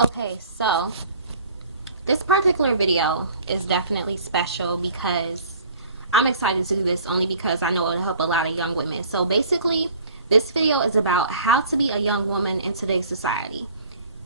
Okay, so this particular video is definitely special because I'm excited to do this only because I know it'll help a lot of young women. So basically, this video is about how to be a young woman in today's society,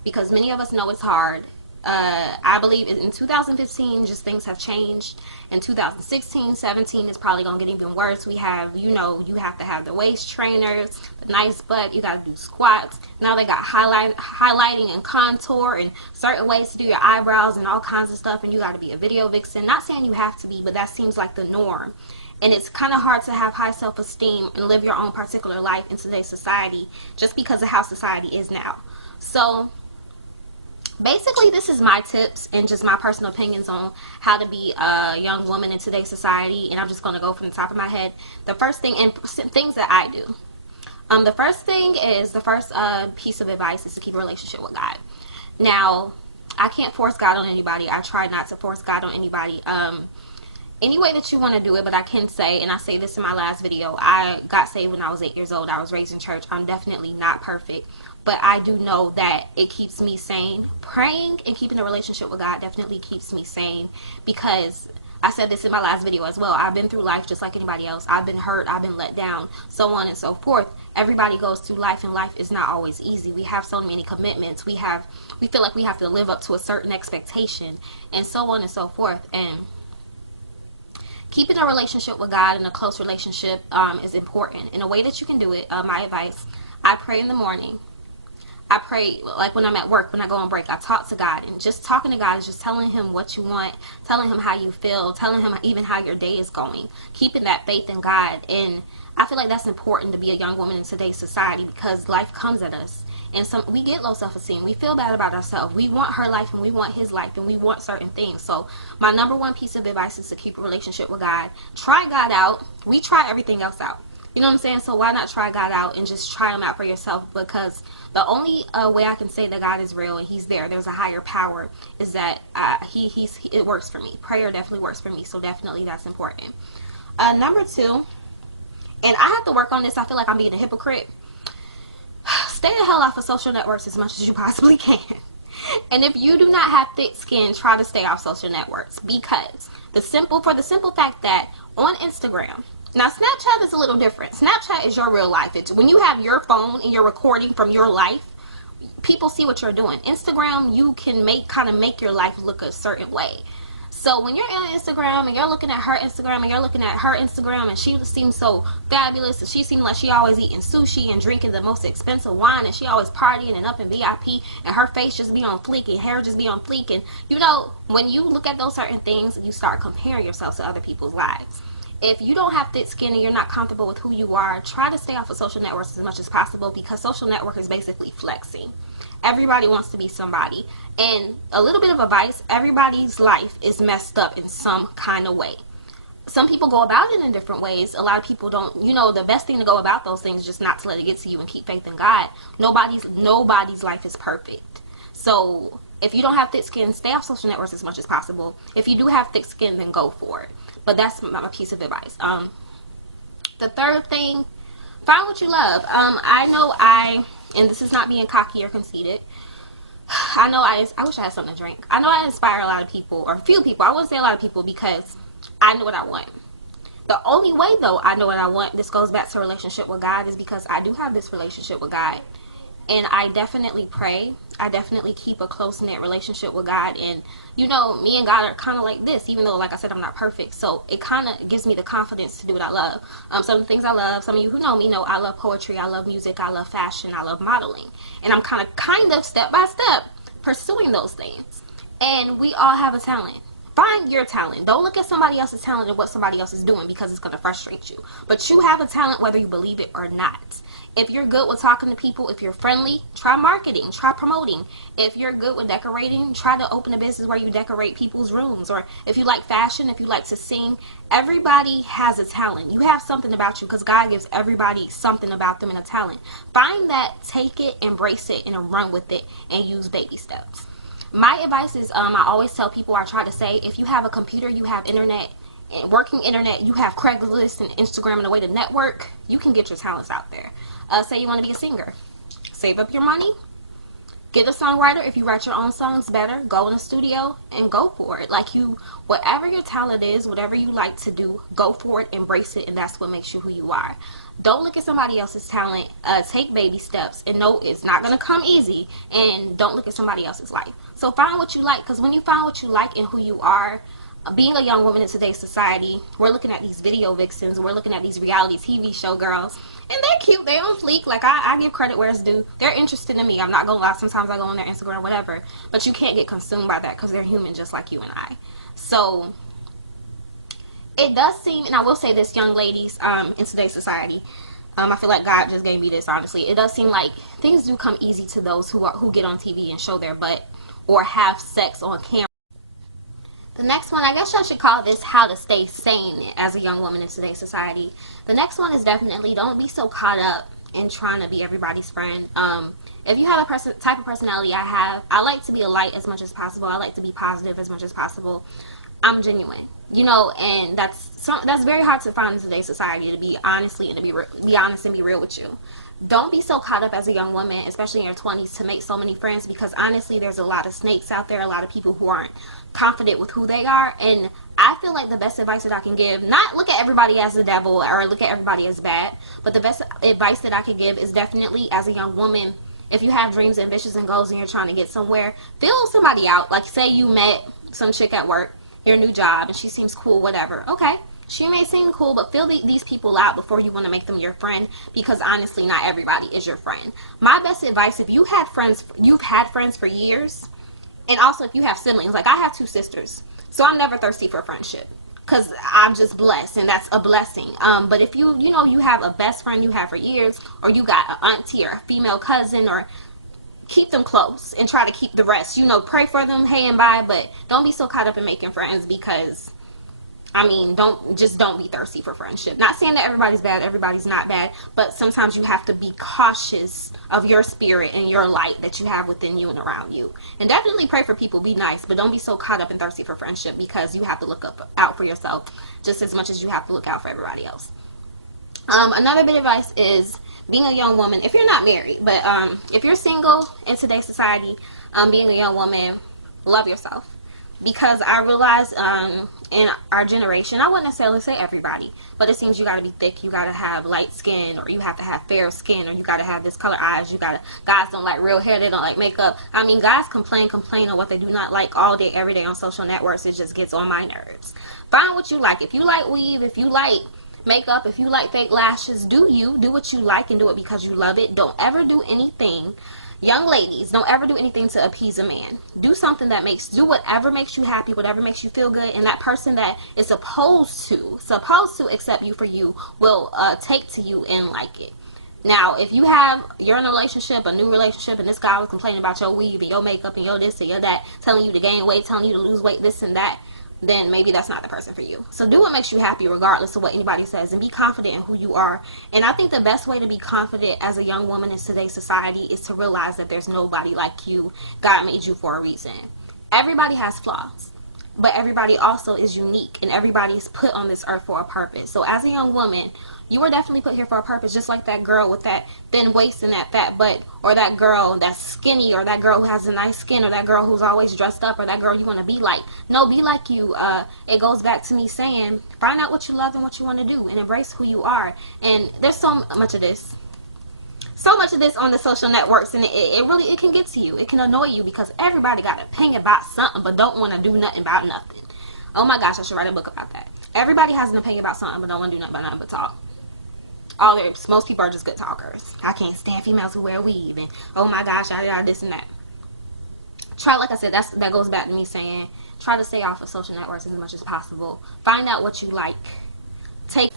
because many of us know it's hard. I believe in 2015, just things have changed. In 2016, 17, it's probably going to get even worse. We have, you have to have the waist trainers, the nice butt, you got to do squats. Now they got highlighting and contour and certain ways to do your eyebrows and all kinds of stuff, and you got to be a video vixen. Not saying you have to be, but that seems like the norm. And it's kind of hard to have high self-esteem and live your own particular life in today's society just because of how society is now. So basically, this is my tips and just my personal opinions on how to be a young woman in today's society, and I'm just going to go from the top of my head. The first thing, and things that I do. The first thing is, the first piece of advice is to keep a relationship with God. Now, I can't force God on anybody. I try not to force God on anybody. Any way that you want to do it, but I can say, and I say this in my last video, I got saved when I was 8 years old. I was raised in church. I'm definitely not perfect, but I do know that it keeps me sane. Praying and keeping a relationship with God definitely keeps me sane, because I said this in my last video as well. I've been through life just like anybody else. I've been hurt, I've been let down, so on and so forth. Everybody goes through life, and life is not always easy. We have so many commitments. We feel like we have to live up to a certain expectation, and so on and so forth. And keeping a relationship with God and a close relationship is important. In a way that you can do it, my advice, I pray in the morning. I pray, like when I'm at work, when I go on break, I talk to God. And just talking to God is just telling him what you want, telling him how you feel, telling him even how your day is going, keeping that faith in God. And I feel like that's important to be a young woman in today's society, because life comes at us. And we get low self-esteem. We feel bad about ourselves. We want her life and we want his life and we want certain things. So my number one piece of advice is to keep a relationship with God. Try God out. We try everything else out. You know what I'm saying? So why not try God out and just try him out for yourself? Because the only way I can say that God is real and he's there's a higher power, is that it works for me. Prayer definitely works for me. So definitely that's important. Number two, and I have to work on this. I feel like I'm being a hypocrite. Stay the hell off of social networks as much as you possibly can. And if you do not have thick skin, try to stay off social networks, because for the simple fact that on Instagram, now Snapchat is a little different. Snapchat is your real life. It's when you have your phone and you're recording from your life, people see what you're doing. Instagram, you can make your life look a certain way. So when you're on Instagram and you're looking at her Instagram and you're looking at her Instagram, and she seems so fabulous, and she seems like she always eating sushi and drinking the most expensive wine, and she always partying and up in VIP, and her face just be on fleek and hair just be on fleek. And when you look at those certain things, you start comparing yourself to other people's lives. If you don't have thick skin and you're not comfortable with who you are, try to stay off of social networks as much as possible, because social network is basically flexing. Everybody wants to be somebody. And a little bit of advice, everybody's life is messed up in some kind of way. Some people go about it in different ways. A lot of people don't. The best thing to go about those things is just not to let it get to you and keep faith in God. Nobody's life is perfect. So if you don't have thick skin, stay off social networks as much as possible. If you do have thick skin, then go for it. But that's my piece of advice. The third thing, find what you love. And this is not being cocky or conceited, I wish I had something to drink. I know I inspire a lot of people, or a few people. I wouldn't say a lot of people, because I know what I want. The only way, though, I know what I want, this goes back to relationship with God, is because I do have this relationship with God. And I definitely pray. I definitely keep a close-knit relationship with God. And, me and God are kind of like this, even though, like I said, I'm not perfect. So it kind of gives me the confidence to do what I love. Some of the things I love, some of you who know me know I love poetry, I love music, I love fashion, I love modeling. And I'm kind of step by step pursuing those things. And we all have a talent. Find your talent. Don't look at somebody else's talent and what somebody else is doing, because it's going to frustrate you. But you have a talent whether you believe it or not. If you're good with talking to people, if you're friendly, try marketing, try promoting. If you're good with decorating, try to open a business where you decorate people's rooms. Or if you like fashion, if you like to sing, everybody has a talent. You have something about you, because God gives everybody something about them and a talent. Find that, take it, embrace it, and run with it, and use baby steps. My advice is, I always tell people, I try to say, if you have a computer, you have internet, and working internet, you have Craigslist and Instagram and a way to network, you can get your talents out there. Say you want to be a singer. Save up your money. Get a songwriter. If you write your own songs, better. Go in a studio and go for it. Like, you, whatever your talent is, whatever you like to do, go for it, embrace it, and that's what makes you who you are. Don't look at somebody else's talent. Take baby steps, and know it's not going to come easy, and don't look at somebody else's life. So find what you like, because when you find what you like and who you are, being a young woman in today's society, we're looking at these video vixens, we're looking at these reality TV show girls, and they're cute, they're on fleek. Like, I give credit where it's due. They're interested in me. I'm not gonna lie, sometimes I go on their Instagram or whatever, but you can't get consumed by that, because they're human just like you and I. So it does seem, and I will say this, young ladies, in today's society, I feel like God just gave me this, honestly. It does seem like things do come easy to those who get on TV and show their butt or have sex on camera. The next one, I guess I should call this how to stay sane as a young woman in today's society. The next one is definitely don't be so caught up in trying to be everybody's friend. If you have a type of personality I have, I like to be a light as much as possible. I like to be positive as much as possible. I'm genuine, you know, and that's very hard to find in today's society, to be honestly and to be honest and be real with you. Don't be so caught up as a young woman, especially in your 20s, to make so many friends, because honestly there's a lot of snakes out there, a lot of people who aren't confident with who they are. And I feel like the best advice that I can give, not look at everybody as the devil or look at everybody as bad, but the best advice that I can give is definitely, as a young woman, if you have dreams, ambitions, and goals and you're trying to get somewhere, feel somebody out. Like, say you met some chick at work, your new job, and she seems cool, whatever. Okay, she may seem cool, but feel these people out before you want to make them your friend, because honestly, not everybody is your friend. My best advice, if you've had friends for years, and also if you have siblings, like I have 2 sisters, so I'm never thirsty for friendship, because I'm just blessed, and that's a blessing. But if you know, you have a best friend you have for years, or you got an auntie or a female cousin, or keep them close and try to keep the rest. You know, pray for them, hey and bye, but don't be so caught up in making friends, because I mean, don't be thirsty for friendship. Not saying that everybody's bad, everybody's not bad, but sometimes you have to be cautious of your spirit and your light that you have within you and around you. And definitely pray for people, be nice, but don't be so caught up and thirsty for friendship, because you have to look out for yourself just as much as you have to look out for everybody else. Another bit of advice is, being a young woman, if you're not married, but if you're single in today's society, being a young woman, love yourself. Because I realize in our generation, I wouldn't necessarily say everybody, but it seems you gotta be thick, you gotta have light skin, or you have to have fair skin, or you gotta have this color eyes, guys don't like real hair, they don't like makeup. I mean, guys complain on what they do not like all day, every day on social networks. It just gets on my nerves. Find what you like. If you like weave, if you like makeup, if you like fake lashes, do what you like, and do it because you love it. Don't ever do anything, young ladies, don't ever do anything to appease a man. Do something do whatever makes you happy, whatever makes you feel good, and that person that is supposed to accept you for you will take to you and like it. Now, if you're in a relationship, a new relationship, and this guy was complaining about your weave and your makeup and your this and your that, telling you to gain weight, telling you to lose weight, this and that, then maybe that's not the person for you. So do what makes you happy regardless of what anybody says, and be confident in who you are. And I think the best way to be confident as a young woman in today's society is to realize that there's nobody like you. God made you for a reason. Everybody has flaws, but everybody also is unique, and everybody's put on this earth for a purpose. So as a young woman, you were definitely put here for a purpose, just like that girl with that thin waist and that fat butt, or that girl that's skinny, or that girl who has a nice skin, or that girl who's always dressed up, or that girl you want to be like. No, be like you. It goes back to me saying, find out what you love and what you want to do, and embrace who you are. And there's so much of this on the social networks, and it can get to you. It can annoy you, because everybody got an opinion about something but don't want to do nothing about nothing. Oh my gosh, I should write a book about that. Everybody has an opinion about something but don't want to do nothing about nothing but talk. Most people are just good talkers. I can't stand females who wear weave, and oh my gosh, yada this and that. Like I said, that goes back to me saying, try to stay off of social networks as much as possible. Find out what you like. Take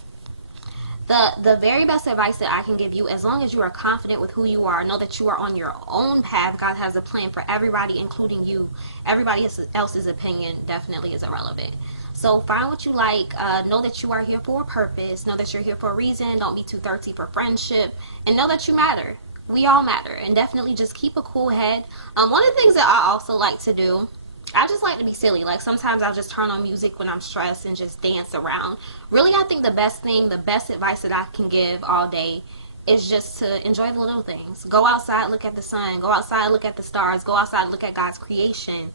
the very best advice that I can give you, as long as you are confident with who you are, know that you are on your own path. God has a plan for everybody, including you. Everybody else's opinion definitely is irrelevant. So find what you like. Know that you are here for a purpose. Know that you're here for a reason. Don't be too thirsty for friendship. And know that you matter. We all matter. And definitely just keep a cool head. One of the things that I also like to do, I just like to be silly. Like, sometimes I'll just turn on music when I'm stressed and just dance around. Really, I think the best advice that I can give all day is just to enjoy the little things. Go outside, look at the sun. Go outside, look at the stars. Go outside, look at God's creation.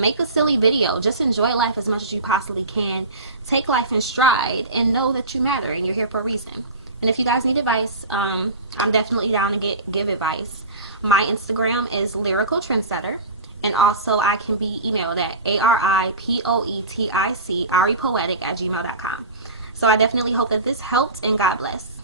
Make a silly video. Just enjoy life as much as you possibly can. Take life in stride and know that you matter and you're here for a reason. And if you guys need advice, I'm definitely down to give advice. My Instagram is Lyrical Trendsetter. And also, I can be emailed at aripoetic@gmail.com. So I definitely hope that this helped, and God bless.